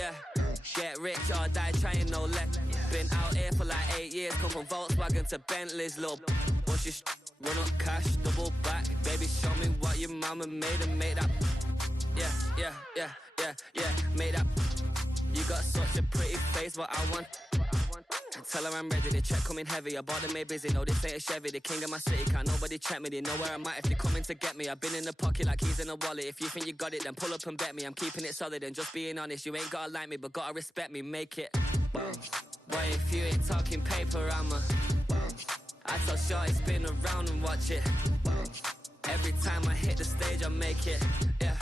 yeah. Get rich or die trying, no left. Been out here for like 8 years, come from Volkswagen to Bentley's, little. What's your run up cash, double back. Baby, show me what your mama made and make that. Yeah, made that. You got such a pretty face, but I want. Tell her I'm ready, the check coming heavy. I bought them made busy, no this ain't a Chevy. The king of my city, can't nobody check me. They know where I'm at if they coming to get me. I've been in the pocket like keys in a wallet. If you think you got it, then pull up and bet me. I'm keeping it solid and just being honest. You ain't gotta like me, but gotta respect me, make it. Boy, if you ain't talking paper, I tell Shorty spin around and watch it. Every time I hit the stage, I make it. Yeah,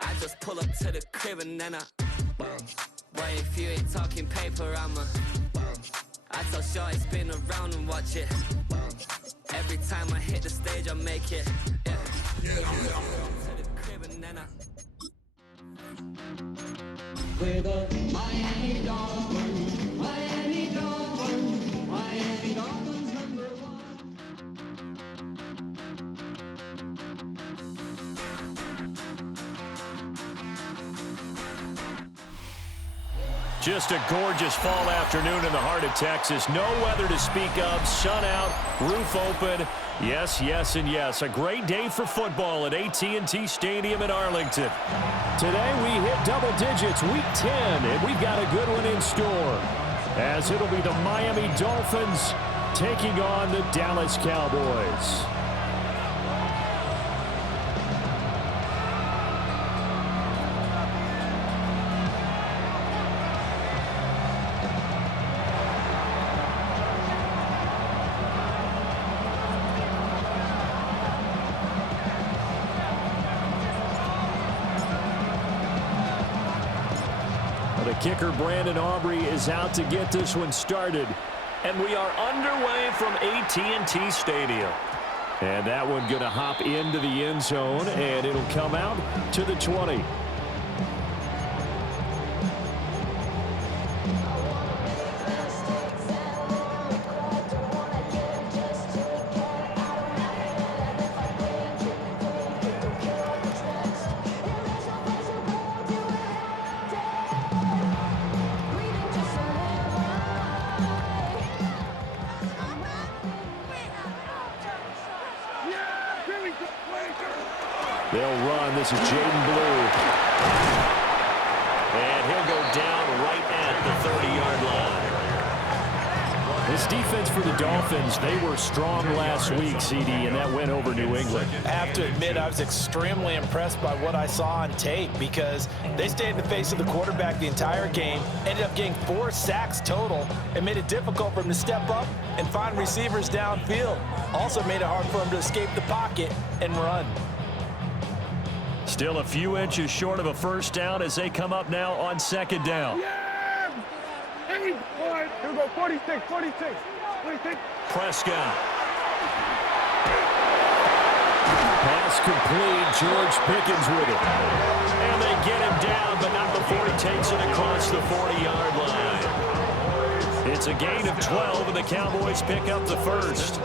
I just pull up to the crib and then boy, if you ain't talking paper, I tell Shorty spin around and watch it. Every time I hit the stage, I make it. Yeah. To the crib and then With a Miami Dolphins, Miami Dolphins, Miami Dolphins number one. Just a gorgeous fall afternoon in the heart of Texas. No weather to speak of. Sun out, roof open. Yes, yes, and yes. A great day for football at AT&T Stadium in Arlington. Today we hit double digits, week 10, and we've got a good one in store, as it'll be the Miami Dolphins taking on the Dallas Cowboys. The kicker, Brandon Aubrey, is out to get this one started. And we are underway from AT&T Stadium. And that one going to hop into the end zone, and it'll come out to the 20. They'll run. This is Jaden Blue. And he'll go down right at the 30-yard line. This defense for the Dolphins, they were strong last week, CD, and that went over New England. I have to admit, I was extremely impressed by what I saw on tape because they stayed in the face of the quarterback the entire game, ended up getting 4 sacks total, and made it difficult for him to step up and find receivers downfield. Also made it hard for him to escape the pocket and run. Still a few inches short of a first down as they come up now on second down. Yeah! Hey, boy. Here we go, 46. Prescott. Pass complete. George Pickens with it. And they get him down, but not before he takes it across the 40-yard line. It's a gain of 12, and the Cowboys pick up the first.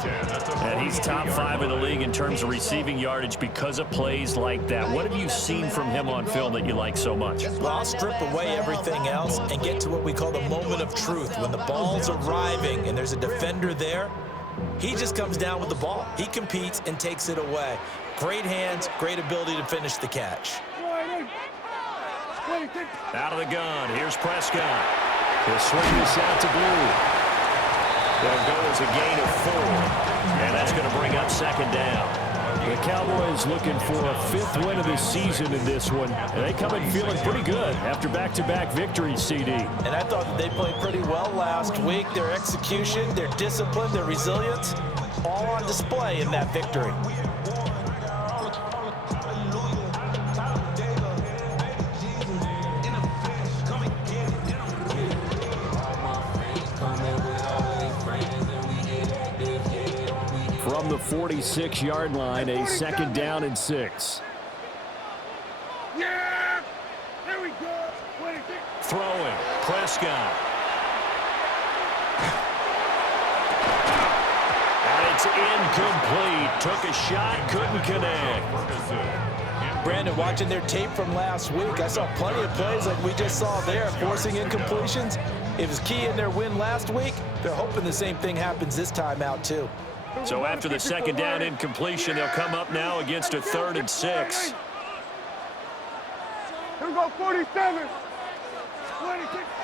And he's top 5 in the league in terms of receiving yardage because of plays like that. What have you seen from him on film that you like so much? Well, I'll strip away everything else and get to what we call the moment of truth. When the ball's arriving and there's a defender there, he just comes down with the ball. He competes and takes it away. Great hands, great ability to finish the catch. Out of the gun, here's Prescott. He'll swing this out to Blue. They'll go as a gain of 4. And that's going to bring up second down. The Cowboys looking for a 5th win of the season in this one. And they come in feeling pretty good after back-to-back victories, CD. And I thought that they played pretty well last week. Their execution, their discipline, their resilience, all on display in that victory. From the 46-yard line, a second down and 6. Yeah! There we go. 26. Throwing, Prescott. And it's incomplete. Took a shot, couldn't connect. Brandon, watching their tape from last week, I saw plenty of plays like we just saw there, forcing incompletions. It was key in their win last week. They're hoping the same thing happens this time out, too. So after the second down incompletion, they'll come up now against a 3rd and 6. Here we go, 47.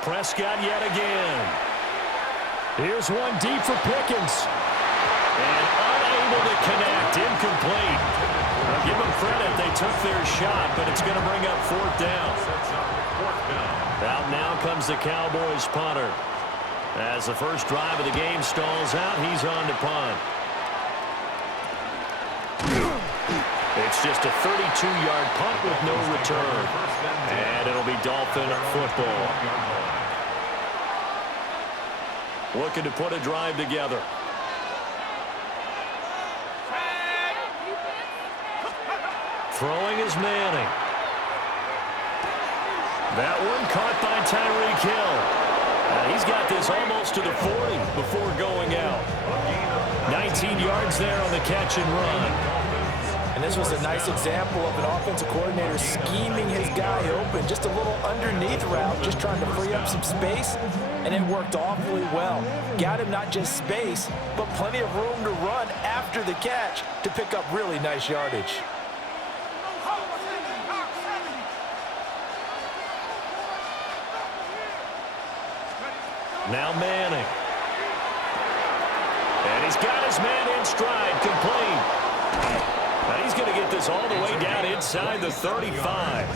Prescott yet again. Here's one deep for Pickens. And unable to connect, incomplete. I'll give them credit, they took their shot, but it's going to bring up 4th down. Out now comes the Cowboys punter. As the first drive of the game stalls out, he's on to punt. It's just a 32-yard punt with no return. And it'll be Dolphin football. Looking to put a drive together. Throwing is Manning. That one caught by Tyreek Hill. He's got this almost to the 40 before going out. 19 yards there on the catch and run. And this was a nice example of an offensive coordinator scheming his guy open. Just a little underneath route, just trying to free up some space, and it worked awfully well. Got him not just space, but plenty of room to run after the catch to pick up really nice yardage. Now Manning. And he's got his man in stride, complete. Now he's going to get this all the way down inside the 35.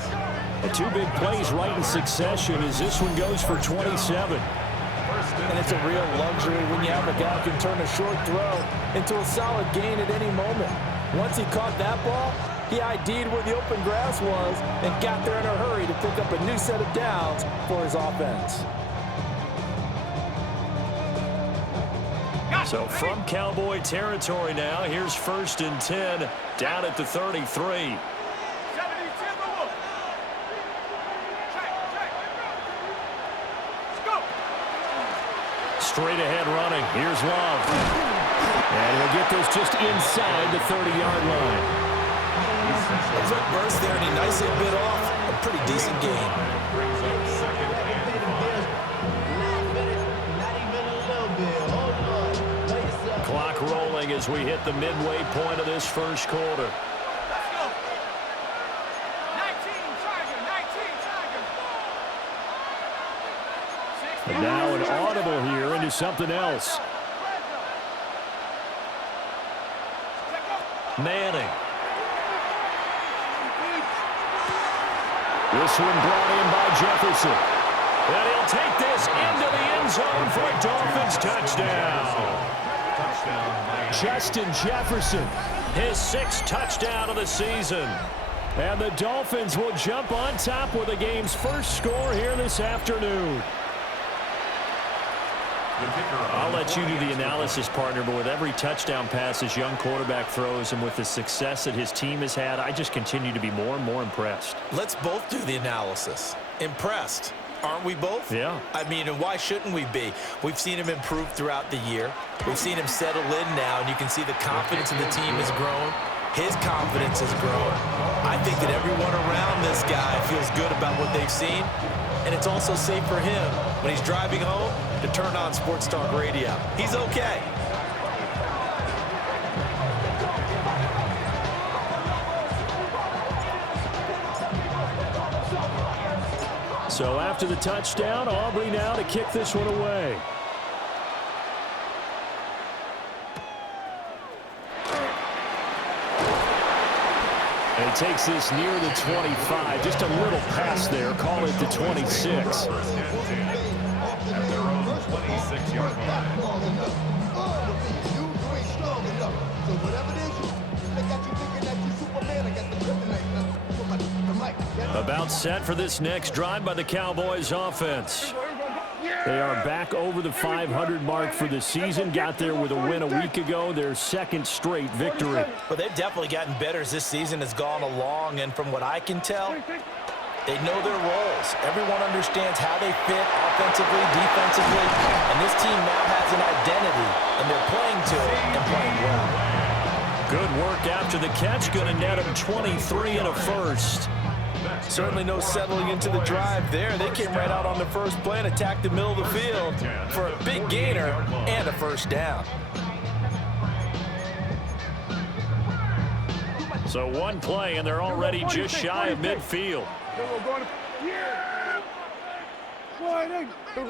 The two big plays right in succession as this one goes for 27. And it's a real luxury when you have a guy who can turn a short throw into a solid gain at any moment. Once he caught that ball, he ID'd where the open grass was and got there in a hurry to pick up a new set of downs for his offense. So from Cowboy territory now, here's 1st and 10 down at the 33. Straight ahead running. Here's Love. And he'll get this just inside the 30-yard line. A quick burst there, and he nicely bit off a pretty decent game. Clock rolling as we hit the midway point of this first quarter. Let's go. 19 Tiger. And now an audible here into something else. Manning. This one brought in by Jefferson. And he'll take this into the end zone for a Dolphins touchdown. Justin Jefferson, his 6th touchdown of the season. And the Dolphins will jump on top with the game's first score here this afternoon. I'll let you do the analysis, partner, but with every touchdown pass this young quarterback throws and with the success that his team has had, I just continue to be more and more impressed. Let's both do the analysis. Impressed. Aren't we both? Yeah. I mean, and why shouldn't we be? We've seen him improve throughout the year. We've seen him settle in now, and you can see the confidence in the team has grown. His confidence has grown. I think that everyone around this guy feels good about what they've seen, and it's also safe for him when he's driving home to turn on Sports Talk Radio. He's okay. So after the touchdown, Aubrey now to kick this one away. And he takes this near the 25. Just a little pass there. Call it the 26. At their own 26-yard line. About set for this next drive by the Cowboys offense. They are back over the 500 mark for the season. Got there with a win a week ago, their 2nd straight victory. But they've definitely gotten better as this season has gone along, and from what I can tell, they know their roles. Everyone understands how they fit offensively, defensively, and this team now has an identity, and they're playing to it and playing well. Good work after the catch. Going to net him 23 and a first. Certainly no settling into the drive there. They came right out on the first play and attacked the middle of the field for a big gainer and a first down. So one play, and they're already just shy of midfield.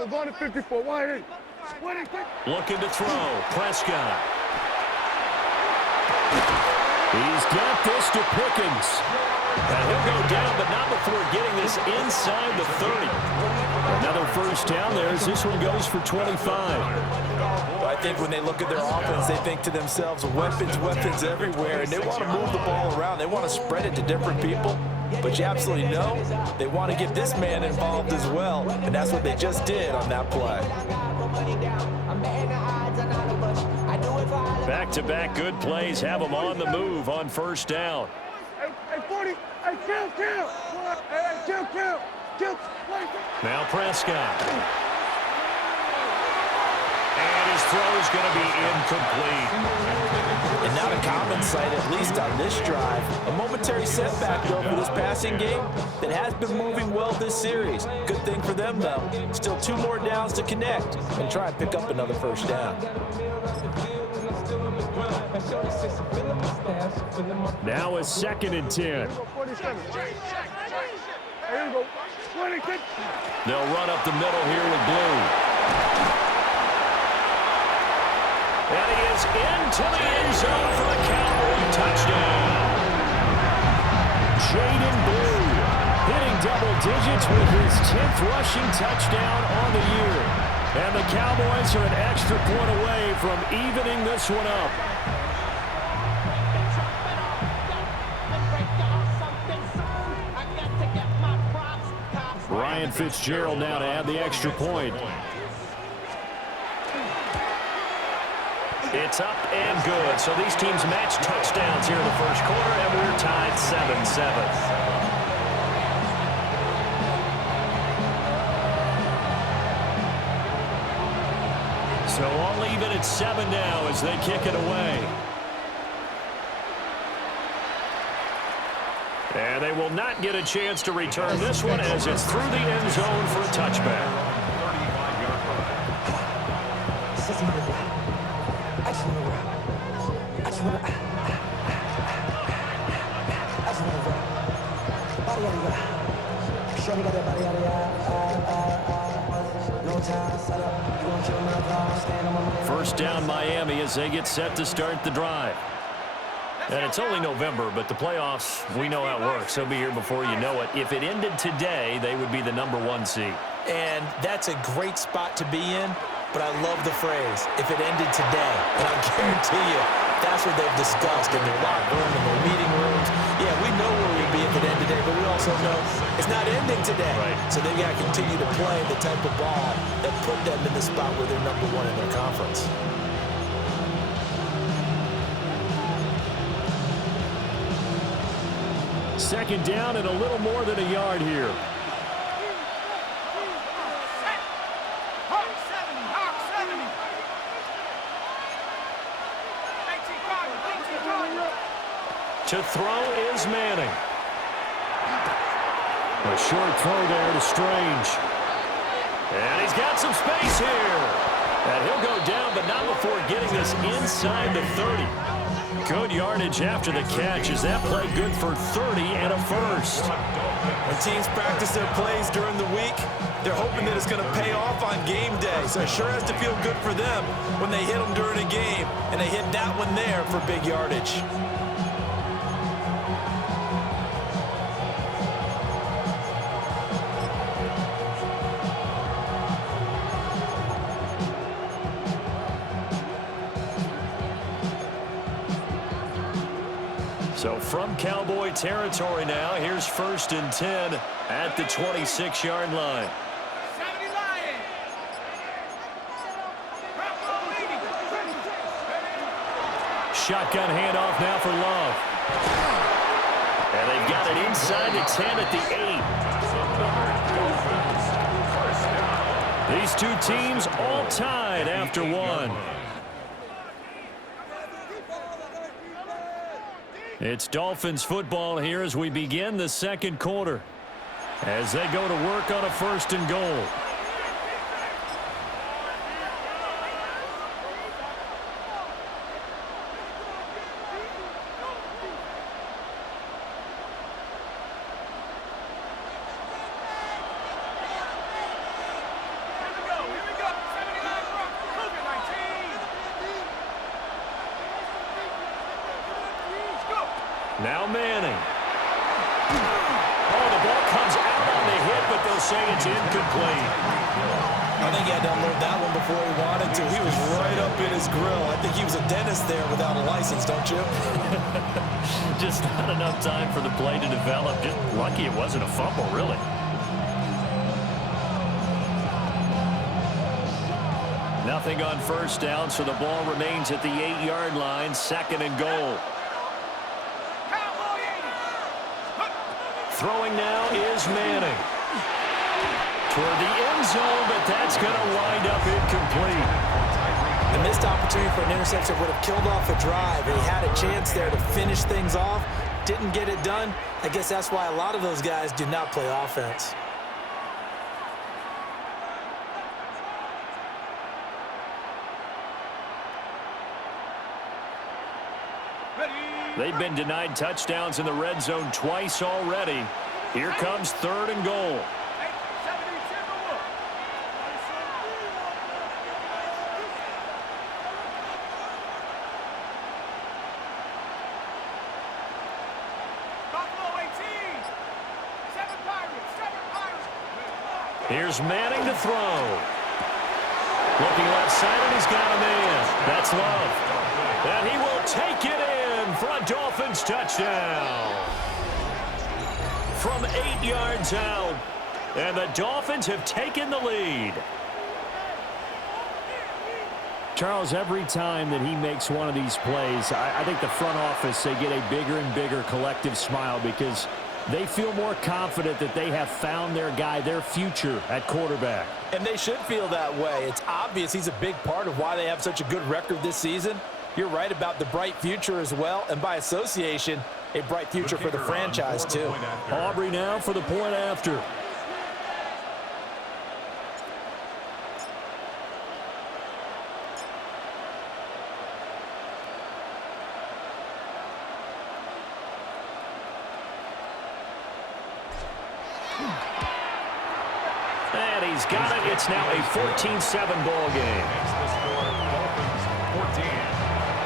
Going to 54. Wide in. Looking to throw. Prescott. He's got this to Pickens. And he'll go down, but not before getting this inside the 30. Another first down there as this one goes for 25. I think when they look at their offense, they think to themselves, weapons, weapons everywhere, and they want to move the ball around. They want to spread it to different people. But you absolutely know they want to get this man involved as well, and that's what they just did on that play. Back-to-back good plays have them on the move on first down. Hey, 40. Hey, kill. Now Prescott. And his throw is going to be incomplete. And not a common sight, at least on this drive. A momentary setback, though, for this passing game that has been moving well this series. Good thing for them, though. Still 2 more downs to connect and try and pick up another first down. Now a 2nd and 10. They'll run up the middle here with Blue. And he is into the end zone for the Cowboy touchdown. Jaden Blue hitting double digits with his 10th rushing touchdown on the year. And the Cowboys are an extra point away from evening this one up. Ryan Fitzgerald now to add the extra point. It's up and good. So these teams match touchdowns here in the first quarter, and we're tied 7-7. So all even at 7 now as they kick it away. And they will not get a chance to return this one as it's through the end zone for a touchback. First down Miami as they get set to start the drive. And it's only November, but the playoffs, we know how it works. They'll be here before you know it. If it ended today, they would be the #1 seed. And that's a great spot to be in, but I love the phrase, if it ended today. And I guarantee you, that's what they've discussed in their locker room, in their meeting rooms. Yeah, we know where we'd be if it ended today, but we also know it's not ending today. Right. So they've got to continue to play the type of ball that put them in the spot where they're #1 in their conference. Second down and a little more than a yard here. To throw is Manning. A short throw there to Strange. And he's got some space here. And he'll go down, but not before getting this inside the 30. Good yardage after the catch. Is that play good for 30 and a first? When teams practice their plays during the week, they're hoping that it's going to pay off on game day. So it sure has to feel good for them when they hit them during a game. And they hit that one there for big yardage. So from Cowboy territory now, here's 1st and 10 at the 26-yard line. Shotgun handoff now for Love. And they've got it inside the 10 at the 8. These two teams all tied after one. It's Dolphins football here as we begin the second quarter, as they go to work on a 1st and goal. Now Manning. Oh, the ball comes out on the hit, but they'll say it's incomplete. I think he had to unload that one before he wanted to. He was right up in his grill. I think he was a dentist there without a license, don't you? Just not enough time for the play to develop. Just lucky it wasn't a fumble, really. Nothing on 1st down, so the ball remains at the 8-yard line, 2nd and goal. Throwing now is Manning. Toward the end zone, but that's going to wind up incomplete. The missed opportunity for an interception would have killed off a drive. He had a chance there to finish things off. Didn't get it done. I guess that's why a lot of those guys do not play offense. They've been denied touchdowns in the red zone twice already. Here comes 3rd and goal. Here's Manning to throw. Looking left side, and he's got a man. That's Love. And he will take it in for a Dolphins touchdown. From 8 yards out. And the Dolphins have taken the lead. Charles, every time that he makes one of these plays, I think the front office, they get a bigger and bigger collective smile because they feel more confident that they have found their guy, their future at quarterback. And they should feel that way. It's obvious he's a big part of why they have such a good record this season. You're right about the bright future as well, and by association, a bright future for the franchise too. Aubrey now for the point after. And he's got it. It's now a 14-7 ball game. Makes the score Dolphins 14,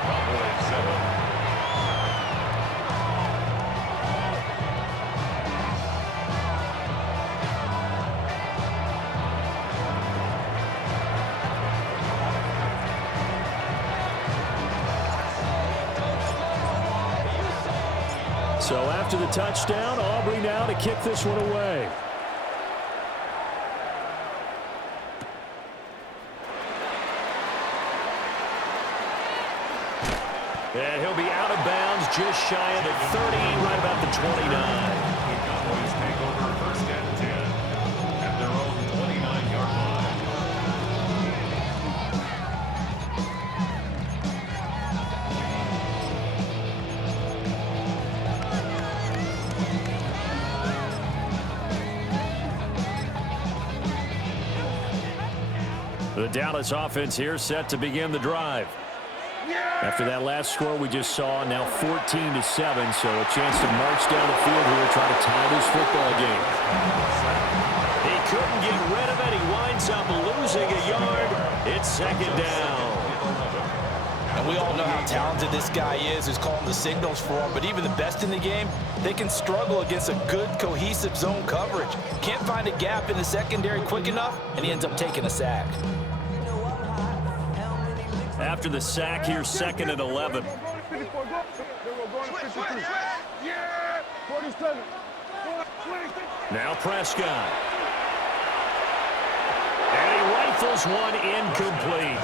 Cowboys 7. So after the touchdown, Aubrey now to kick this one away. And he'll be out of bounds just shy of the 30, right about the 29. The Cowboys take over 1st and 10 at their own 29-yard line. The Dallas offense here set to begin the drive. After that last score we just saw, now 14-7, so a chance to march down the field here, try to tie this football game. He couldn't get rid of it. He winds up losing a yard. It's 2nd down. And we all know how talented this guy is, who's calling the signals for him. But even the best in the game, they can struggle against a good, cohesive zone coverage. Can't find a gap in the secondary quick enough, and he ends up taking a sack. After the sack here, 2nd and 11. Now Prescott. And he rifles one incomplete.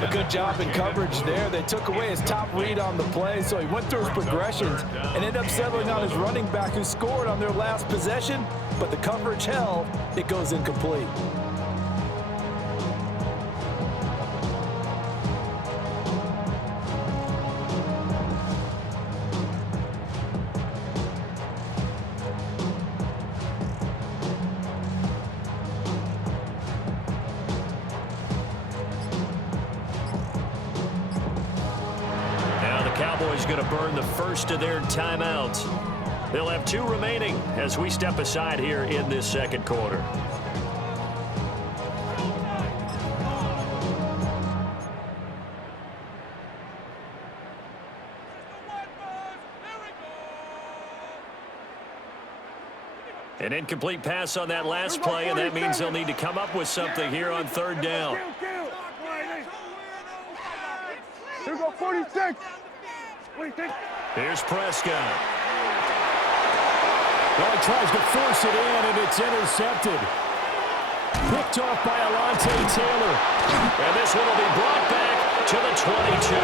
A good job in coverage there. They took away his top read on the play, so he went through his progressions and ended up settling on his running back who scored on their last possession, but the coverage held. It goes incomplete. is going to burn the first of their timeouts. They'll have 2 remaining as we step aside here in this second quarter. An incomplete pass on that last play, and that means they'll need to come up with something here on third down. Here go 46. 46. Here's Prescott. Well, he tries to force it in, and it's intercepted. Picked off by Alontae Taylor. And this one will be brought back to the 22.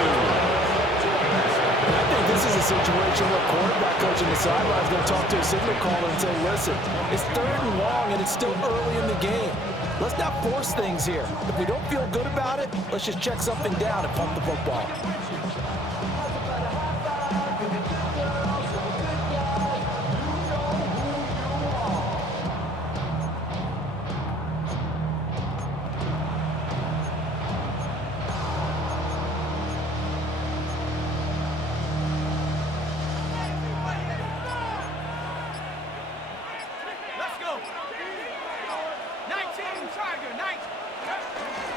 I think this is a situation where quarterback coach in the sideline is going to talk to a signal caller and say, listen, it's 3rd and long, and it's still early in the game. Let's not force things here. If we don't feel good about it, let's just check something down and pump the football.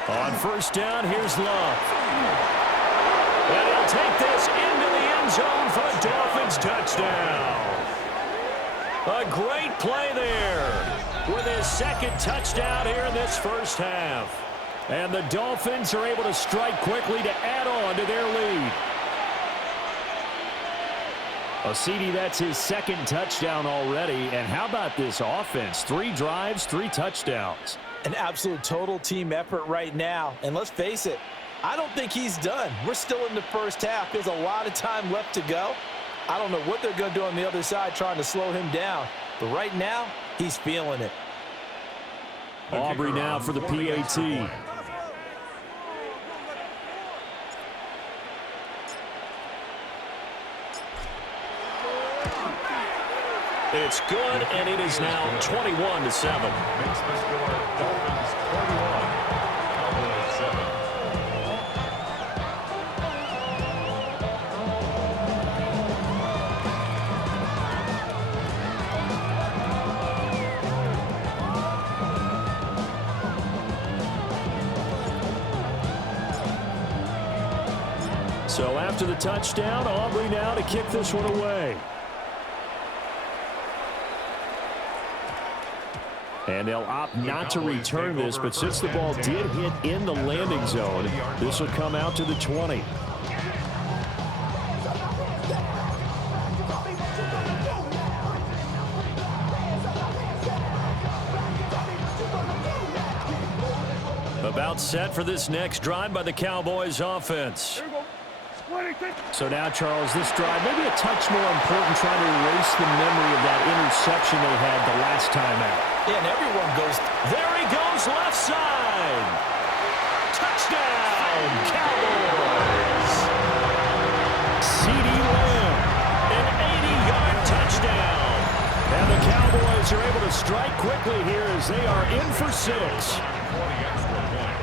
On first down, here's Love. And he'll take this into the end zone for a Dolphins touchdown. A great play there with his 2nd touchdown here in this first half. And the Dolphins are able to strike quickly to add on to their lead. Well, CD, that's his 2nd touchdown already. And how about this offense? 3 drives, 3 touchdowns. An absolute total team effort right now. And let's face it, I don't think he's done. We're still in the first half. There's a lot of time left to go. I don't know what they're going to do on the other side trying to slow him down. But right now, he's feeling it. Aubrey now for the PAT. It's good, and it is now 21-7. Makes the score Dolphins 21, Cowboys 7. So after the touchdown, Aubrey now to kick this one away. And they'll opt not to return this, but since the ball did hit in the landing zone, this will come out to the 20. About set for this next drive by the Cowboys offense. So now, Charles, this drive maybe a touch more important, trying to erase the memory of that interception they had the last time out. Yeah, and everyone goes, there he goes, left side. Touchdown, Cowboys. CD Lamb, an 80-yard touchdown. And the Cowboys are able to strike quickly here as they are in for 6. 20 extra point.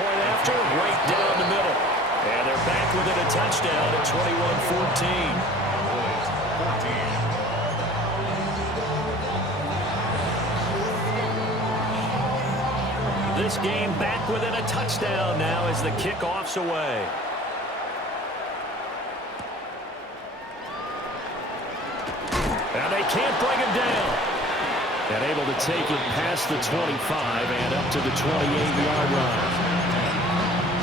Point after, right down the middle. And they're back within a touchdown at 21-14. This game back within a touchdown now as the kickoff's away. And they can't bring him down. And able to take it past the 25 and up to the 28-yard line.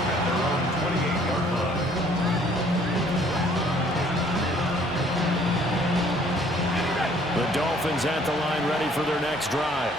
At their own 28-yard line. The Dolphins at the line ready for their next drive.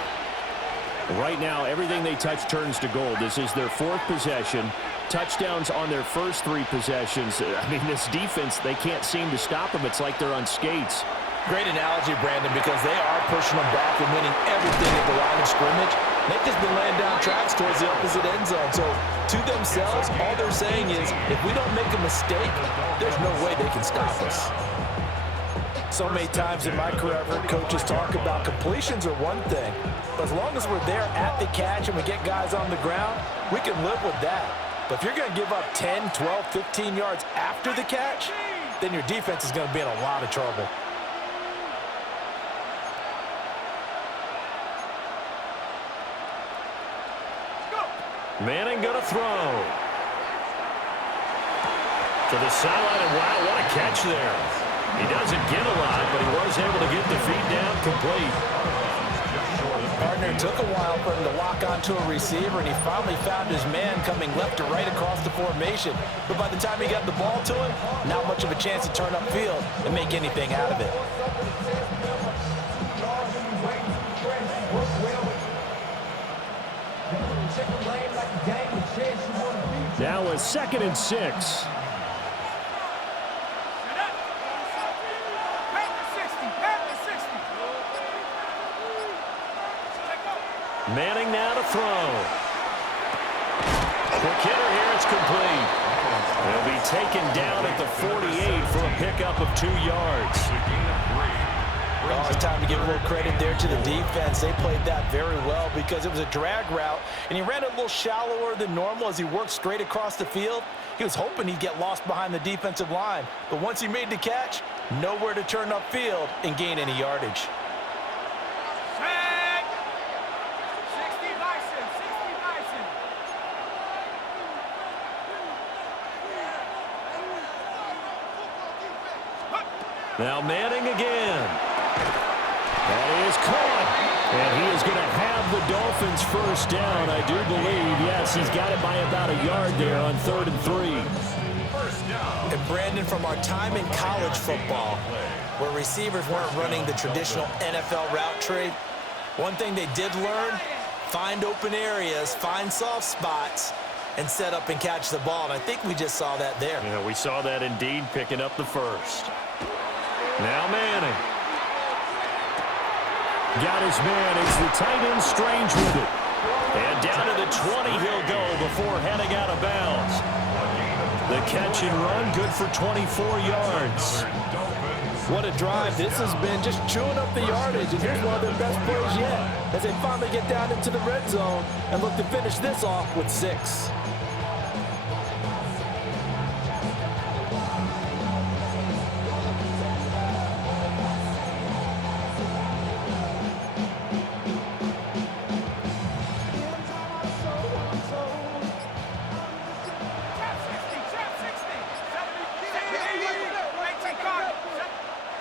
Right now, everything they touch turns to gold. This is their 4th possession. Touchdowns on their first 3 possessions. I mean, this defense, they can't seem to stop them. It's like they're on skates. great analogy, Brandon, because they are pushing them back and winning everything at the line of scrimmage. They've just been laying down tracks towards the opposite end zone. So to themselves, all they're saying is, if we don't make a mistake, there's no way they can stop us. So many times in my career, I've heard coaches talk about completions are one thing, but as long as we're there at the catch and we get guys on the ground, we can live with that. But if you're going to give up 10, 12, 15 yards after the catch, then your defense is going to be in a lot of trouble. Manning going to throw. To the sideline, and wow, what a catch there. He doesn't get a lot, but he was able to get the feet down complete. Partner took a while for him to lock onto a receiver, and he finally found his man coming left to right across the formation. But by the time he got the ball to him, not much of a chance to turn upfield and make anything out of it. Now a 2nd and 6. Manning now to throw. Quick hitter here, it's complete. He'll be taken down at the 48 for a pickup of 2 yards. Oh, it's time to give a little credit there to the defense. They played that very well because it was a drag route, and he ran it a little shallower than normal as he worked straight across the field. He was hoping he'd get lost behind the defensive line, but once he made the catch, nowhere to turn upfield and gain any yardage. Now Manning again. That is caught. And he is going to have the Dolphins first down, I do believe. Yes, he's got it by about a yard there on 3rd and 3. And Brandon, from our time in college football, where receivers weren't running the traditional NFL route tree, one thing they did learn, find open areas, find soft spots, and set up and catch the ball. And I think we just saw that there. Yeah, we saw that indeed, picking up the first. Now Manning. Got his man. It's the tight end Strange with it. And down to the 20 he'll go before heading out of bounds. The catch and run, good for 24 yards. What a drive. This has been just chewing up the yardage, and here's one of their best plays yet as they finally get down into the red zone and look to finish this off with 6.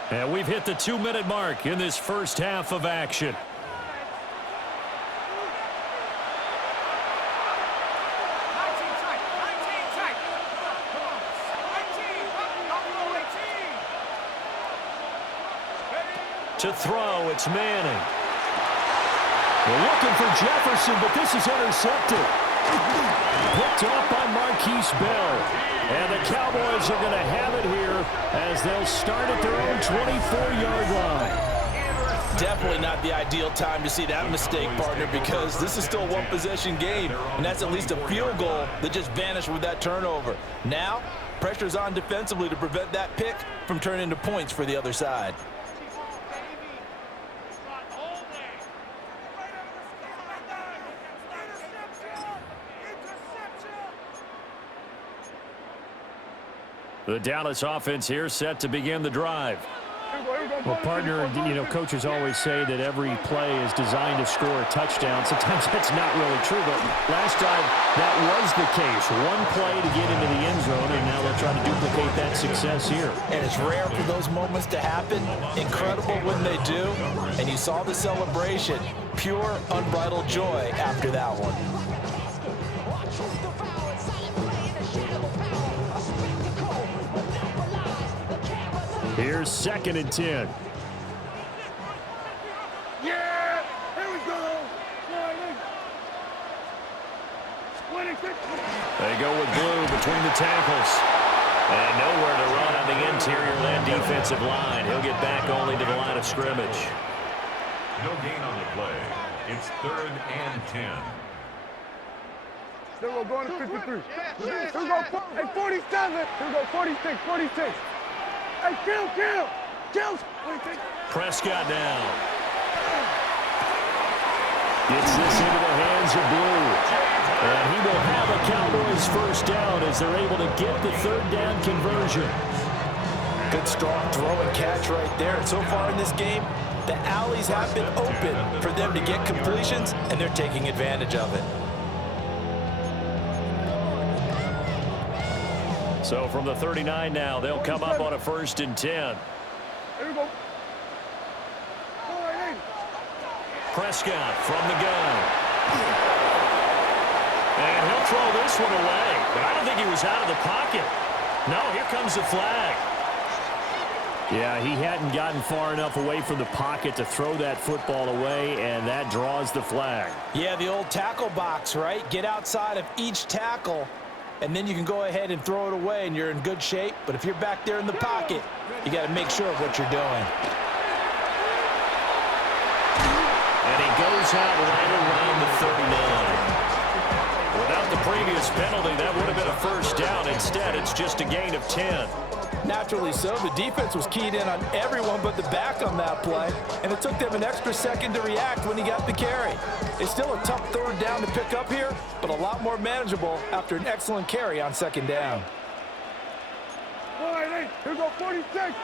And we've hit the 2-minute mark in this first half of action. To throw, it's Manning. They're looking for Jefferson, but this is intercepted. Picked off by Marquise Bell. And the Cowboys are going to have it here as they'll start at their own 24-yard line. Definitely not the ideal time to see that mistake, partner, because this is still a one-possession game, and that's at least a field goal that just vanished with that turnover. Now, pressure's on defensively to prevent that pick from turning into points for the other side. The Dallas offense here set to begin the drive. Well, partner, you know, coaches always say that every play is designed to score a touchdown. Sometimes that's not really true, but last time that was the case. One play to get into the end zone, and now they'll try to duplicate that success here. And it's rare for those moments to happen. Incredible when they do. And you saw the celebration. Pure, unbridled joy after that one. Here's 2nd and 10. Yeah! Here we go! They go with Blue between the tackles. And nowhere to run on the interior of that defensive line. He'll get back only to the line of scrimmage. No gain on the play. It's 3rd and 10. Then we're going to 53. Here we go, hey, 47. Here we go, 46, 46. Hey, kill. Prescott now. Gets this into the hands of Blue. And he will have a Cowboys first down as they're able to get the third down conversion. Good strong throw and catch right there. And so far in this game, the alleys have been open for them to get completions, and they're taking advantage of it. So from the 39 now, they'll come up on a 1st and 10. Here we go. Prescott from the gun. And he'll throw this one away. But I don't think he was out of the pocket. No, here comes the flag. Yeah, he hadn't gotten far enough away from the pocket to throw that football away, and that draws the flag. Yeah, the old tackle box, right? Get outside of each tackle, and then you can go ahead and throw it away, and you're in good shape. But if you're back there in the pocket, you got to make sure of what you're doing. And he goes out right around the 39. Without the previous penalty, that would have been a first down. Instead, it's just a gain of 10. Naturally so. The defense was keyed in on everyone but the back on that play, and it took them an extra second to react when he got the carry. It's still a tough third down to pick up here, but a lot more manageable after an excellent carry on second down. All right, hey, here we go, 46.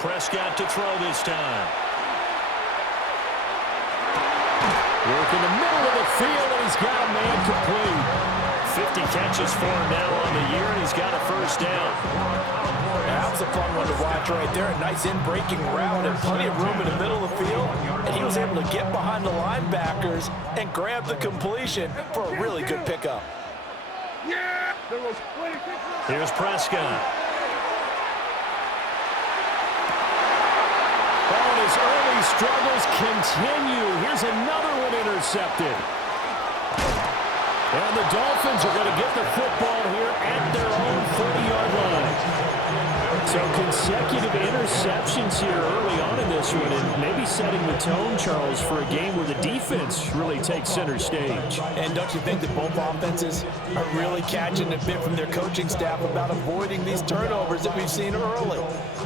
Prescott to throw this time. Work in the middle of the field, and he's got a man complete. 50 catches for him now on the year, and he's got a first down. That was a fun one to watch right there. A nice in-breaking route and plenty of room in the middle of the field. And he was able to get behind the linebackers and grab the completion for a really good pickup. Yeah! There was 26. Here's Prescott. Oh, and his early struggles continue. Here's another one intercepted. And the Dolphins are going to get the football here at their own 30-yard line. So consecutive interceptions here early on in this one, and maybe setting the tone, Charles, for a game where the defense really takes center stage. And don't you think that both offenses are really catching a bit from their coaching staff about avoiding these turnovers that we've seen early?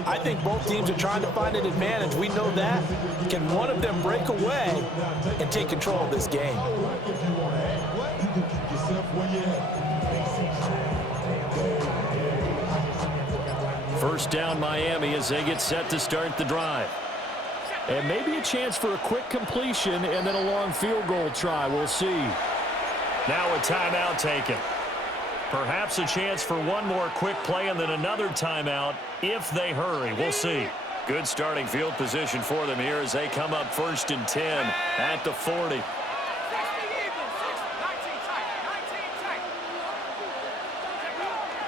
I think both teams are trying to find an advantage. We know that. Can one of them break away and take control of this game? First down Miami as they get set to start the drive. And maybe a chance for a quick completion and then a long field goal try. We'll see. Now a timeout taken. Perhaps a chance for one more quick play and then another timeout if they hurry. We'll see. Good starting field position for them here as they come up 1st and 10 at the 40.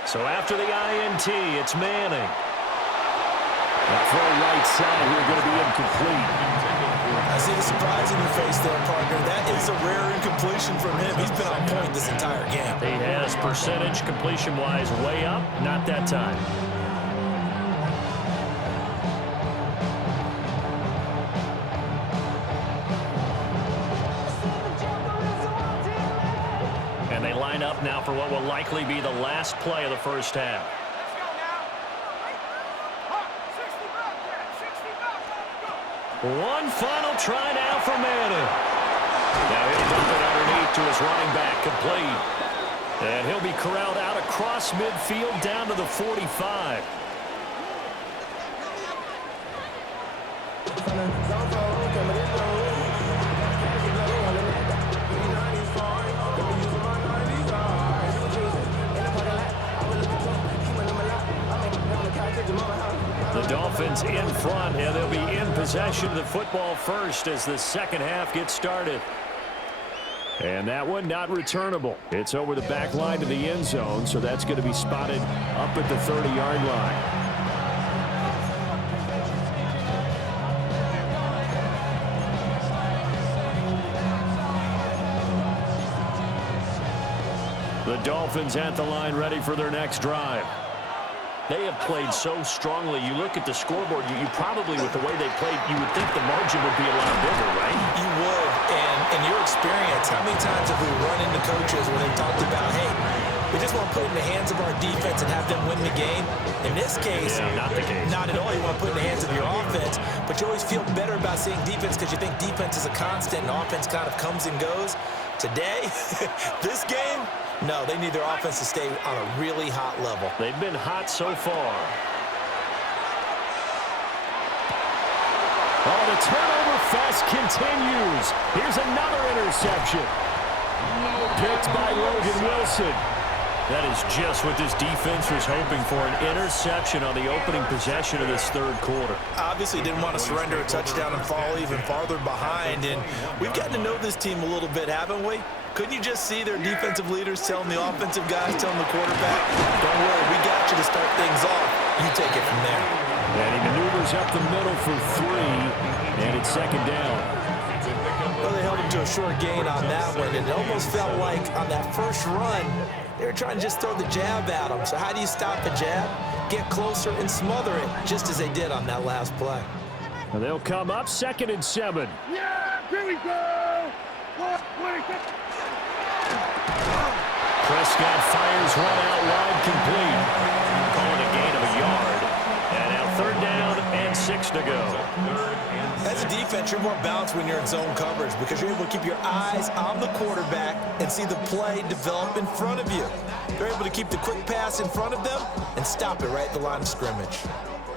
So after the INT, it's Manning. That throw right side here going to be incomplete. I see the surprise in your face there, partner. That is a rare incompletion from him. He's been on point this entire game. He has percentage completion-wise way up. Not that time. And they line up now for what will likely be the last play of the first half. One final try now for Manning. Now he'll dump it underneath to his running back, complete. And he'll be corralled out across midfield down to the 45. The Dolphins in front, and they'll be in possession of the football first as the second half gets started. And that one not returnable. It's over the back line to the end zone, so that's going to be spotted up at the 30-yard line. The Dolphins at the line ready for their next drive. They have played so strongly. You look at the scoreboard, you probably, with the way they played, you would think the margin would be a lot bigger, right? You would. And in your experience, how many times have we run into coaches where they talked about, hey, we just want to put it in the hands of our defense and have them win the game? In this case, not the case. Not at all. You want to put it in the hands of your offense. But but you always feel better about seeing defense because you think defense is a constant and offense kind of comes and goes. Today, this game, no, they need their offense to stay on a really hot level. They've been hot so far. Oh, the turnover fest continues. Here's another interception. Picked by Logan Wilson. That is just what this defense was hoping for, an interception on the opening possession of this third quarter. Obviously didn't want to surrender a touchdown and fall even farther behind, and we've gotten to know this team a little bit, haven't we? Couldn't you just see their defensive leaders telling the offensive guys, telling the quarterback, don't worry, we got you to start things off. You take it from there. And he maneuvers up the middle for 3, and it's second down. Well, they held him to a short gain on that one, and it almost felt like on that first run, they were trying to just throw the jab at him. So how do you stop the jab? Get closer and smother it, just as they did on that last play. And they'll come up 2nd and 7. Yeah, here we go. Prescott fires one out wide, complete. Calling a gain of a yard. And now 3rd down and 6 to go. As a defense, you're more balanced when you're in zone coverage because you're able to keep your eyes on the quarterback and see the play develop in front of you. They're able to keep the quick pass in front of them and stop it right at the line of scrimmage.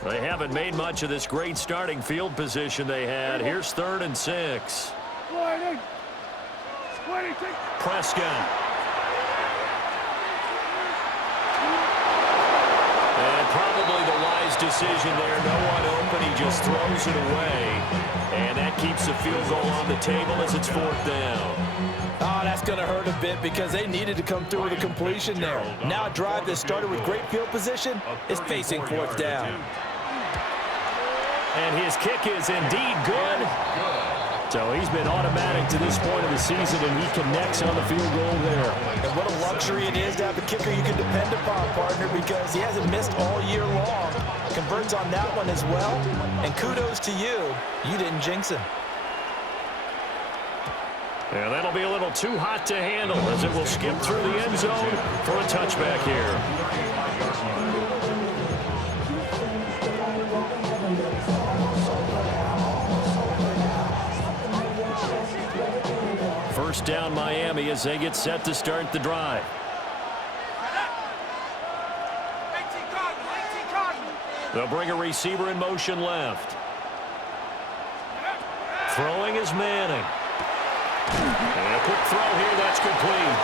They haven't made much of this great starting field position they had. Here's 3rd and 6. Prescott. And probably the wise decision there. No one open. He just throws it away. And that keeps the field goal on the table as it's 4th down. Oh, that's going to hurt a bit because they needed to come through with a completion there. Now a drive that started with great field position is facing 4th down. And his kick is indeed good. So he's been automatic to this point of the season, and he connects on the field goal there. And what a luxury it is to have a kicker you can depend upon, partner, because he hasn't missed all year long. Converts on that one as well. And kudos to you. You didn't jinx him. And that'll be a little too hot to handle as it will skip through the end zone for a touchback here. First down Miami as they get set to start the drive. They'll bring a receiver in motion left. Throwing is Manning. And a quick throw here, that's complete.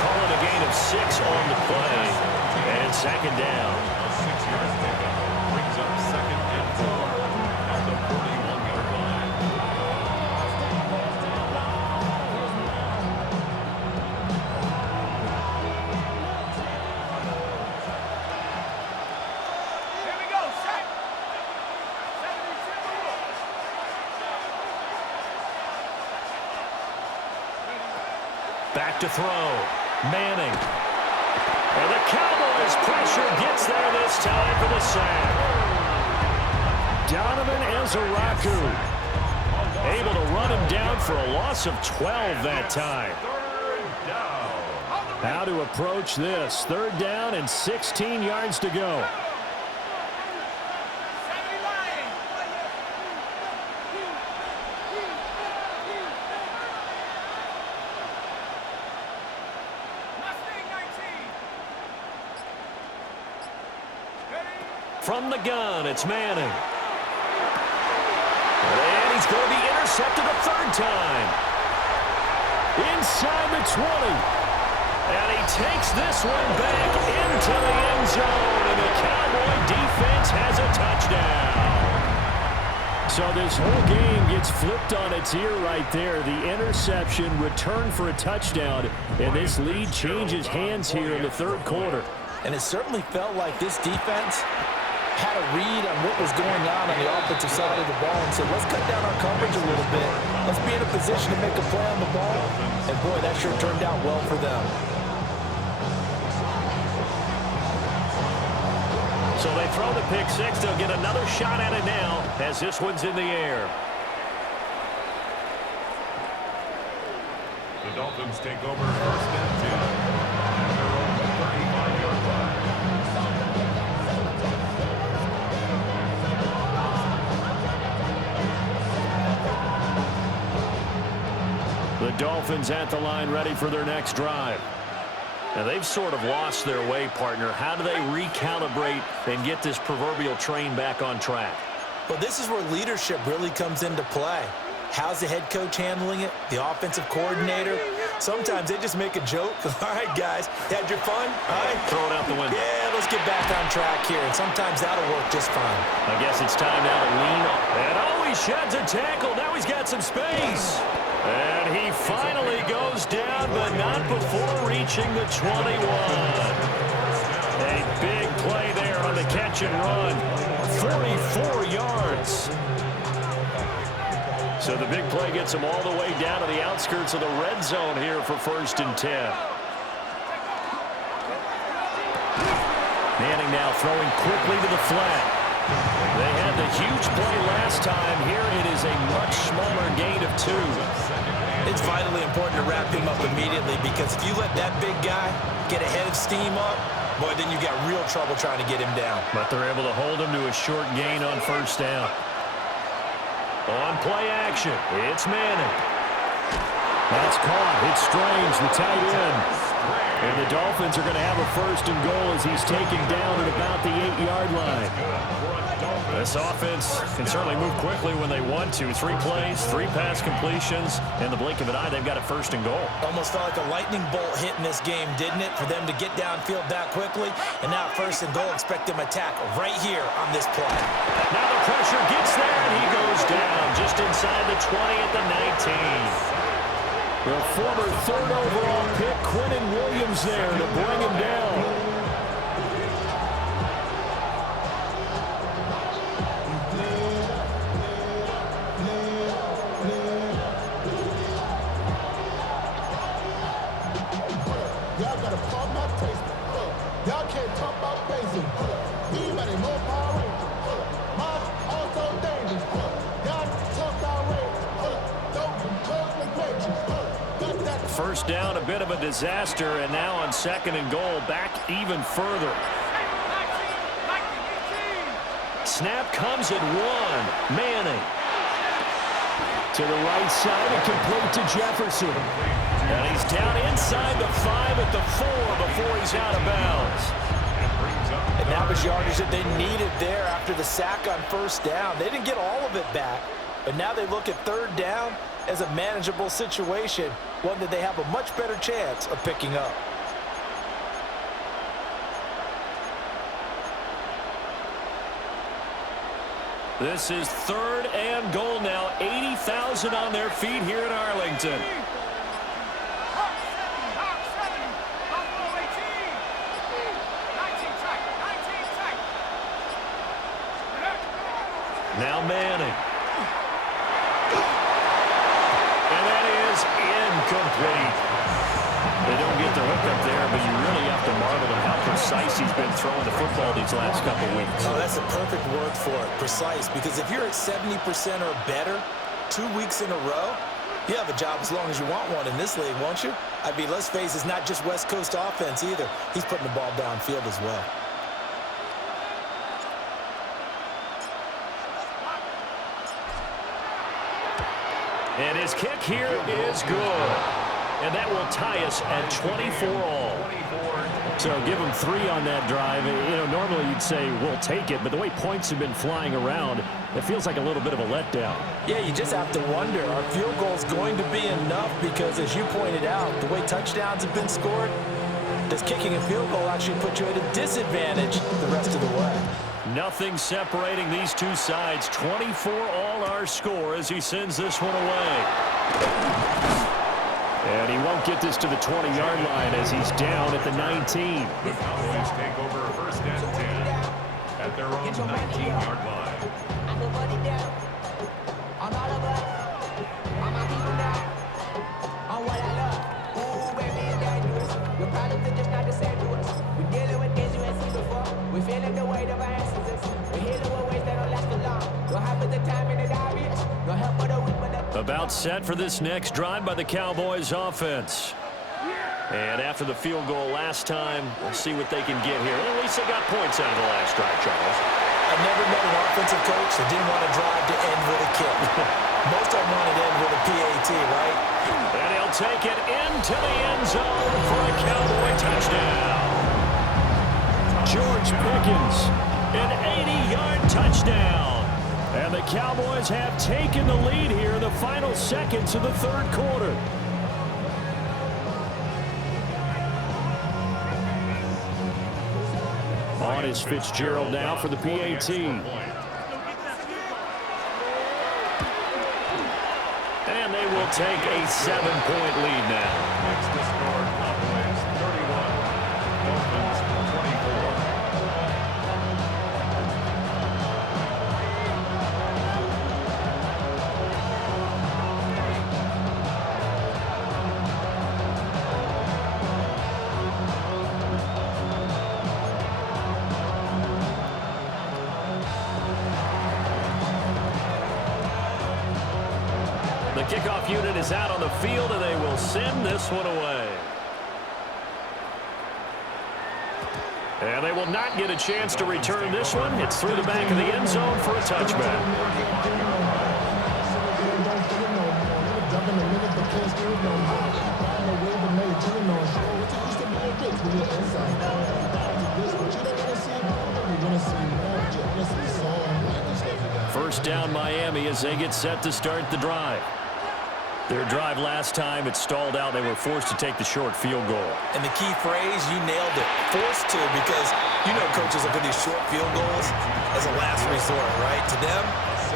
Calling a gain of 6 on the play. And 2nd down. A 6-yard pickup brings up 2nd and 4 at the 41-yard line. Here we go, set. Back to throw. Manning. And the Cowboys pressure gets there this time for the sack. Donovan Ezeraku able to run him down for a loss of 12 that time. How to approach this. 3rd down and 16 yards to go. From the gun, it's Manning. And he's going to be intercepted a 3rd time. Inside the 20. And he takes this one back into the end zone. And the Cowboy defense has a touchdown. So this whole game gets flipped on its ear right there. The interception, return for a touchdown. And this lead changes hands here in the 3rd quarter. And it certainly felt like this defense had a read on what was going on the offensive side of the ball and said, let's cut down our coverage a little bit. Let's be in a position to make a play on the ball. And, boy, that sure turned out well for them. So they throw the pick 6. They'll get another shot at it now as this one's in the air. The Dolphins take over 1st and 10 at their own 35-yard line. Dolphins at the line ready for their next drive. Now, they've sort of lost their way, partner. How do they recalibrate and get this proverbial train back on track? Well, this is where leadership really comes into play. How's the head coach handling it? The offensive coordinator? Sometimes they just make a joke. All right, guys, had your fun? All right. Throw it out the window. Yeah, let's get back on track here. And sometimes that'll work just fine. I guess it's time now to lean on. And he sheds a tackle. Now he's got some space. And he finally goes down, but not before reaching the 21. A big play there on the catch and run. 44 yards. So the big play gets him all the way down to the outskirts of the red zone here for 1st and 10. Manning now throwing quickly to the flat. They had the huge play last time. Here it is a much smaller gain of 2. It's vitally important to wrap him up immediately, because if you let that big guy get a head of steam up, boy, then you got real trouble trying to get him down. But they're able to hold him to a short gain on 1st down. On play action, it's Manning. That's caught. It's Strange, the tight end. And the Dolphins are going to have a 1st and goal as he's taken down at about the 8-yard line. This offense can certainly move quickly when they want to. 3 plays, 3 pass completions. In the blink of an eye, they've got a 1st and goal. Almost felt like a lightning bolt hit in this game, didn't it? For them to get downfield that quickly. And now 1st and goal, expect them to tackle right here on this play. Now the pressure gets there, and he goes down just inside the 20 at the 19. The former 3rd overall pick, Quentin Williams, there to bring him down. Y'all gotta pump my taste. Y'all can't talk about basic. Anybody know Power Rangers? Mom also dangerous. Y'all talk outrageous. Don't and pages. Got that. 1st down, a bit of a disaster, and now on 2nd and goal, back even further. Snap comes at 1. Manning. To the right side and complete to Jefferson. And he's down inside the 5 at the 4 before he's out of bounds. And that was yardage that they needed there after the sack on 1st down. They didn't get all of it back, but now they look at 3rd down as a manageable situation, one that they have a much better chance of picking up. This is 3rd and goal now. 80,000 on their feet here in Arlington. Now Manning. And that is incomplete. They don't get the hook up there, but you really have to marvel at how precise he's been throwing the football these last couple weeks. Oh, that's a perfect word for it, precise, because if you're at 70% or better 2 weeks in a row, you have a job as long as you want one in this league, won't you? I mean, let's face it, it's not just West Coast offense either. He's putting the ball downfield as well. And his kick here is good. And that will tie us at 24 all. So give him 3 on that drive. You know, normally you'd say, we'll take it, but the way points have been flying around, it feels like a little bit of a letdown. Yeah, you just have to wonder, are field goals going to be enough? Because as you pointed out, the way touchdowns have been scored, does kicking a field goal actually put you at a disadvantage the rest of the way? Nothing separating these two sides. 24 all our score as he sends this one away. And he won't get this to the 20-yard line as he's down at the 19. The Cowboys take over 1st and 10 at their own 19-yard line. We're feeling the weight of our ancestors. We're healing with ways that don't last for long. Don't have the time in the diabetes. No help for the weak, but About set for this next drive by the Cowboys offense. And after the field goal last time, we'll see what they can get here. At least they got points out of the last drive, Charles. I never met an offensive coach that didn't want to drive to end with a kick. Most of them want to end with a PAT, right? And he'll take it into the end zone for a Cowboy touchdown. George Pickens, an 80-yard touchdown. And the Cowboys have taken the lead here in the final seconds of the third quarter. On is Fitzgerald now for the PAT. And they will take a 7-point lead now. Next to score, Cowboys 31, Dolphins 24. The kickoff unit is out on the field, and they will send this one away. And they will not get a chance to return this one. It's through the back of the end zone for a touchback. First down Miami as they get set to start the drive. Their drive last time, it stalled out. They were forced to take the short field goal. And the key phrase, you nailed it. Forced to, because you know coaches look at these short field goals as a last resort, right? To them,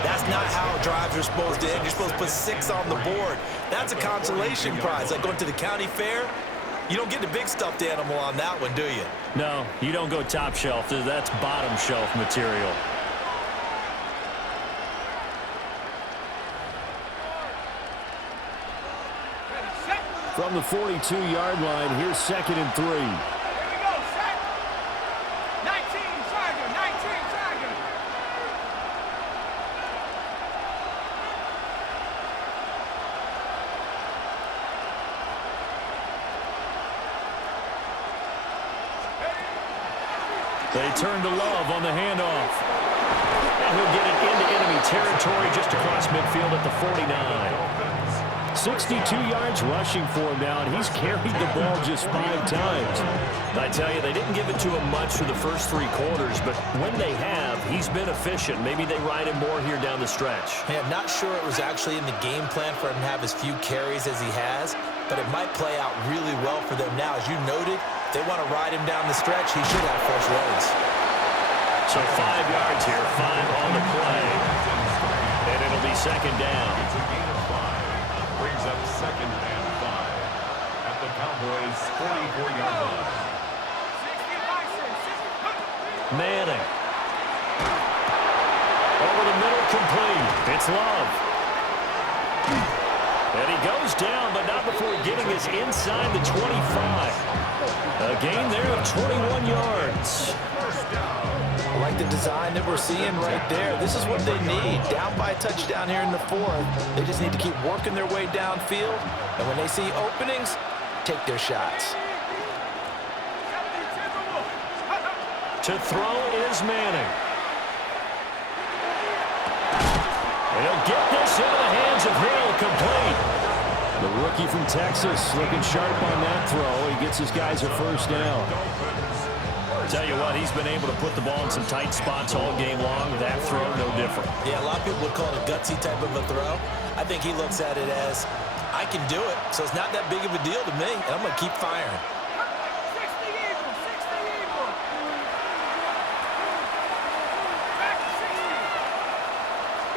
that's not how drives are supposed to end. You're supposed to put 6 on the board. That's a consolation prize. Like going to the county fair, you don't get the big stuffed animal on that one, do you? No, you don't go top shelf. That's bottom shelf material. From the 42-yard line, here's 2nd and 3. Here we go, set. 19, Tiger, 19, Tiger. They turn to Love on the handoff. And he'll get it into enemy territory just across midfield at the 49. 62 yards rushing for him now, and he's carried the ball just 5 times. I tell you, they didn't give it to him much for the first 3 quarters, but when they have, he's been efficient. Maybe they ride him more here down the stretch. Hey, I'm not sure it was actually in the game plan for him to have as few carries as he has, but it might play out really well for them now. As you noted, they want to ride him down the stretch. He should have fresh legs. So 5 yards here, 5 on the play. And it'll be 2nd down. It's a gain of 5. Brings up 2nd and 5 at the Cowboys' 44-yard line. Manning. Over the middle, complete. It's Love. And he goes down, but not before getting us inside the 25. A gain there of 21 yards. I like the design that we're seeing right there. This is what they need. Down by a touchdown here in the 4th. They just need to keep working their way downfield. And when they see openings, take their shots. To throw is Manning. And he'll get this into the hands of Hill, complete. The rookie from Texas looking sharp on that throw. He gets his guys a first down. Tell you what, he's been able to put the ball in some tight spots all game long. That throw, no different. Yeah, a lot of people would call it a gutsy type of a throw. I think he looks at it as, I can do it, so it's not that big of a deal to me, and I'm going to keep firing. 60 Eagles, 60 Eagles. Back to 60.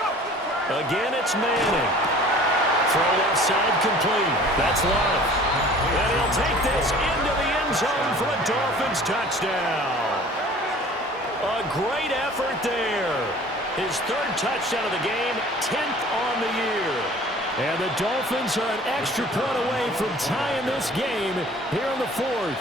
Go. Again, it's Manning. Throw left side, complete. That's Love. And he'll take this into the end zone for a Dolphins touchdown. A great effort there. His 3rd touchdown of the game, 10th on the year. And the Dolphins are an extra point away from tying this game here in the 4th.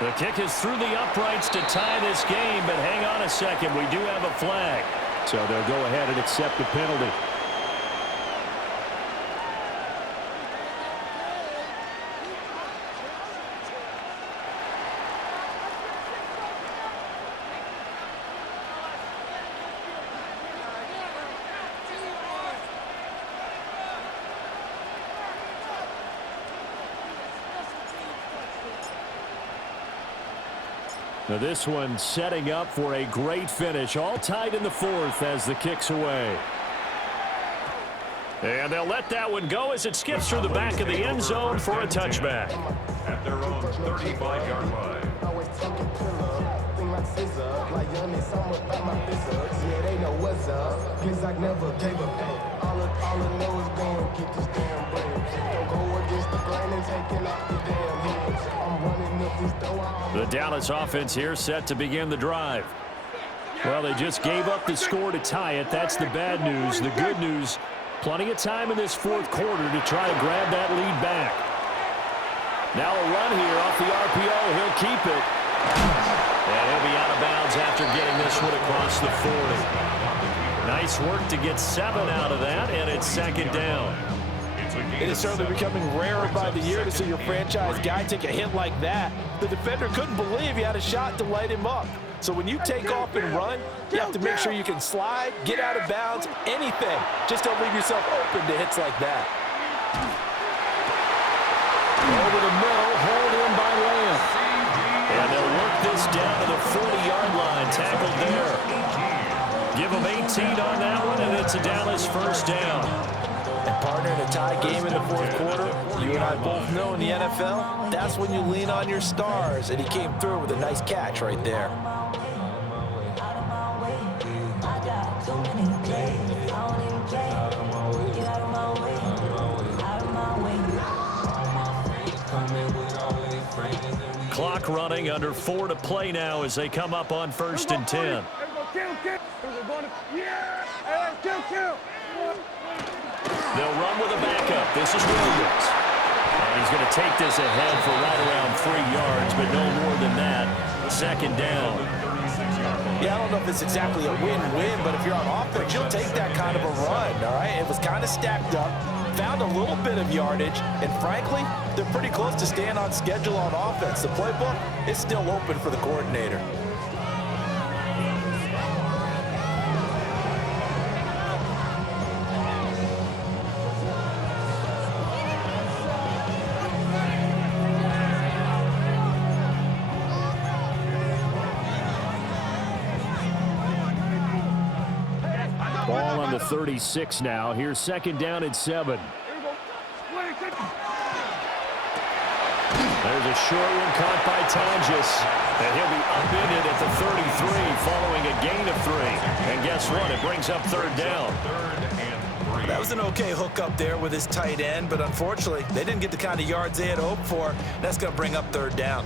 The kick is through the uprights to tie this game, but hang on a second. We do have a flag. So they'll go ahead and accept the penalty. Now this one setting up for a great finish. All tied in the fourth as the kick's away. And they'll let that one go as it skips through the back of the end zone for a touchback. At their own 35-yard line. The Dallas offense here set to begin the drive. Well, they just gave up the score to tie it. That's the bad news. The good news, plenty of time in this fourth quarter to try to grab that lead back. Now a run here off the RPO. He'll keep it. And he'll be out of bounds after getting this one across the 40. Nice work to get 7 out of that, and it's second down. It is certainly becoming rarer by the year to see your franchise guy take a hit like that. The defender couldn't believe he had a shot to light him up. So when you take off and run, you have to make sure you can slide, get out of bounds, anything. Just don't leave yourself open to hits like that. Over the middle, hold in by Lamb. And they'll work this down to the 40-yard line, tackled there. Give them 18 on that one, and it's a Dallas first down. And partner, in a tie game in the fourth quarter, you and I both know in the NFL, that's when you lean on your stars, and he came through with a nice catch right there. Clock running, under 4 to play now as they come up on 1st and 10. They'll run with a backup. This is Williams. And he's going to take this ahead for right around 3 yards, but no more than that. Second down. Yeah, I don't know if it's exactly a win-win, but if you're on offense, you'll take that kind of a run, all right? It was kind of stacked up, found a little bit of yardage, and frankly, they're pretty close to staying on schedule on offense. The playbook is still open for the coordinator. Ball on the 36 now. Here's second down and 7. There's a short one caught by Tonjes. And he'll be upended at the 33 following a gain of 3. And guess what? It brings up third down. That was an okay hook up there with his tight end, but unfortunately, they didn't get the kind of yards they had hoped for. That's going to bring up third down.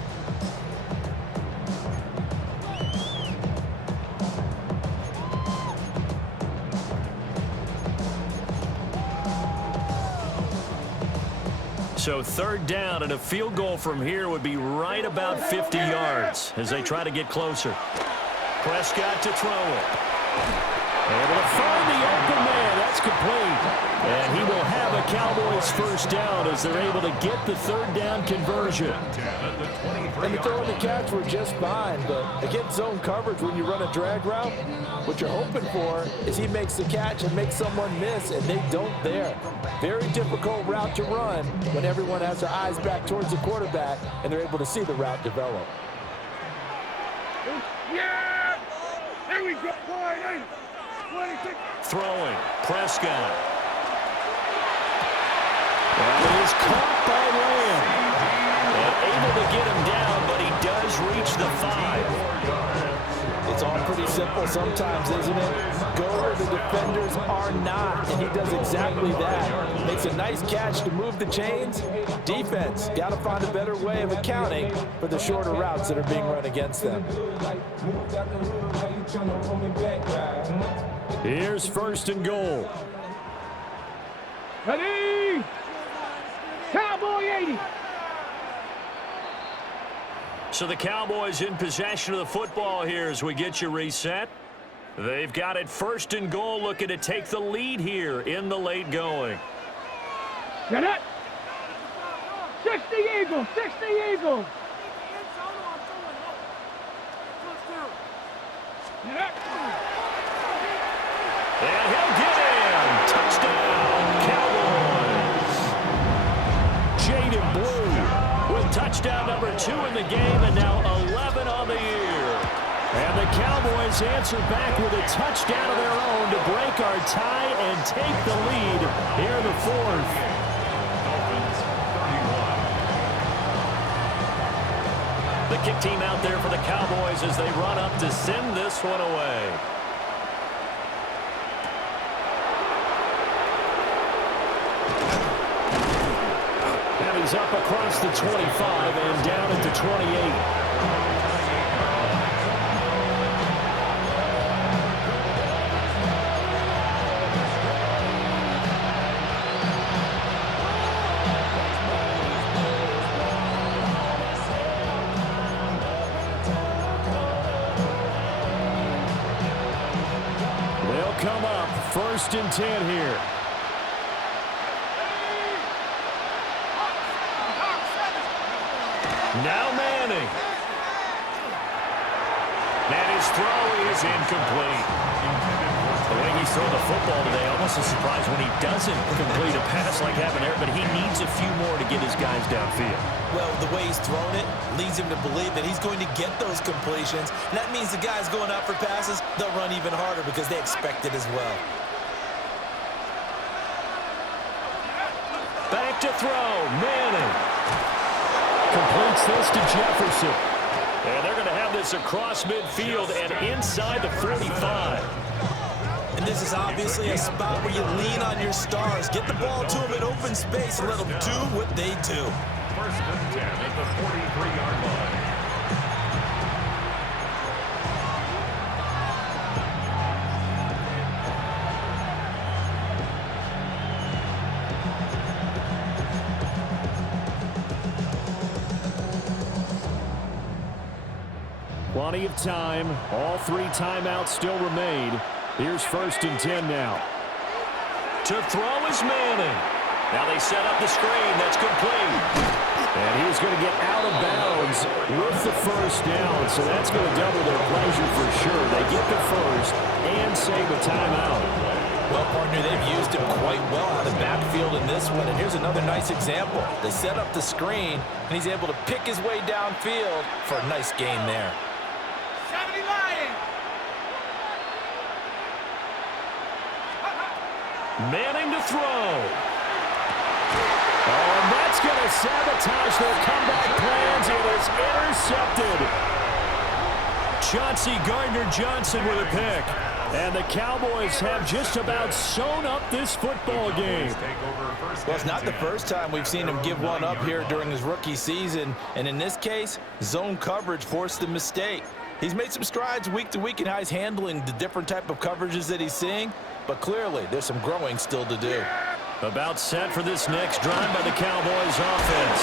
So third down, and a field goal from here would be right about 50 yards as they try to get closer. Prescott to throw it. Able to find the open man. That's complete. And he will have a Cowboys first down as they're able to get the third down conversion. And the throw and the catch were just fine, but against zone coverage when you run a drag route, what you're hoping for is he makes the catch and makes someone miss, and they don't there. Very difficult route to run when everyone has their eyes back towards the quarterback and they're able to see the route develop. Yeah! There we go. Throwing. Prescott. And he is caught by Lamb. And able to get him down, but he does reach the 5. It's all pretty simple sometimes, isn't it? Go where the defenders are not, and he does exactly that. Makes a nice catch to move the chains. Defense, got to find a better way of accounting for the shorter routes that are being run against them. Here's first and goal. Ready? Cowboy 80. So the Cowboys in possession of the football here as we get you reset. They've got it first and goal, looking to take the lead here in the late going. Get it. 60 Eagles, 60 Eagles. Get it. And he'll get in. Touchdown, Cowboys. Jaden Blue with touchdown number 2 in the game, and now 11 on the year. And the Cowboys answer back with a touchdown of their own to break our tie and take the lead here in the fourth. Dolphins 31. The kick team out there for the Cowboys as they run up to send this one away. And he's up across the 25 and down at the 28. Come up, 1st and 10 here. Now Manning. And his throw is incomplete. The way he's throwing the football today, almost a surprise when he doesn't complete a pass like happened there, but he needs a few more to get his guys downfield. Well, the way he's thrown it leads him to believe that he's going to get those completions. And that means the guys going out for passes, they'll run even harder because they expect it as well. Back to throw, Manning. Completes this to Jefferson. And they're going to have this across midfield and inside the 45. And this is obviously a spot where you lean on your stars. Get the ball to them in open space and let them do what they do. 1st and 10 at the 43-yard line. Plenty of time. All 3 timeouts still remain. Here's 1st and 10 now. To throw is Manning. Now they set up the screen. That's complete. And he's going to get out of bounds with the 1st down. So that's going to double their pleasure for sure. They get the 1st and save a timeout. Well, partner, they've used him quite well out of the backfield in this one. And here's another nice example. They set up the screen, and he's able to pick his way downfield for a nice gain there. Manning to throw. Oh, and that's going to sabotage their comeback plans. It is intercepted. Chauncey Gardner-Johnson with a pick. And the Cowboys have just about sewn up this football game. Well, it's not the first time we've seen him give one up here during his rookie season. And in this case, zone coverage forced the mistake. He's made some strides week to week in how he's handling the different type of coverages that he's seeing. But clearly, there's some growing still to do. About set for this next drive by the Cowboys offense.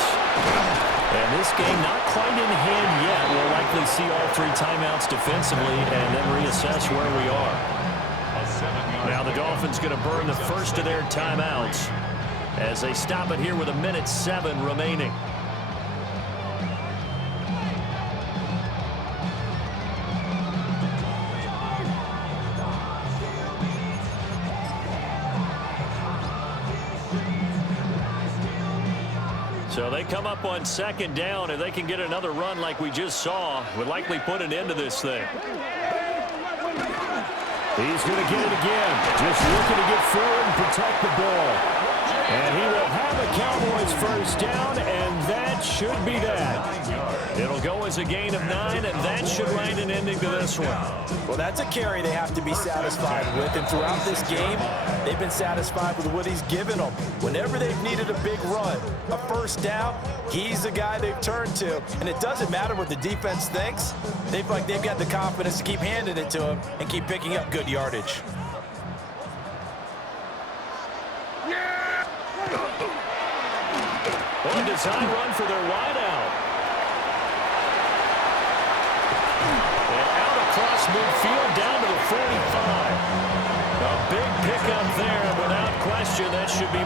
And this game not quite in hand yet. We'll likely see all 3 timeouts defensively and then reassess where we are. Now the Dolphins going to burn the first of their timeouts as they stop it here with 1:07 remaining. So they come up on 2nd down, and they can get another run like we just saw. Would likely put an end to this thing. He's going to get it again. Just looking to get forward and protect the ball. And he will have a Cowboys 1st down, and that should be that. It'll go as a gain of 9, and that should write an ending to this one. Well, that's a carry they have to be satisfied with. And throughout this game, they've been satisfied with what he's given them. Whenever they've needed a big run, a 1st down, he's the guy they've turned to. And it doesn't matter what the defense thinks. They feel like they've got the confidence to keep handing it to him and keep picking up good yardage. Well, a design run for their wideout. And out across midfield down to the 45. A big pickup there, and without question, that should be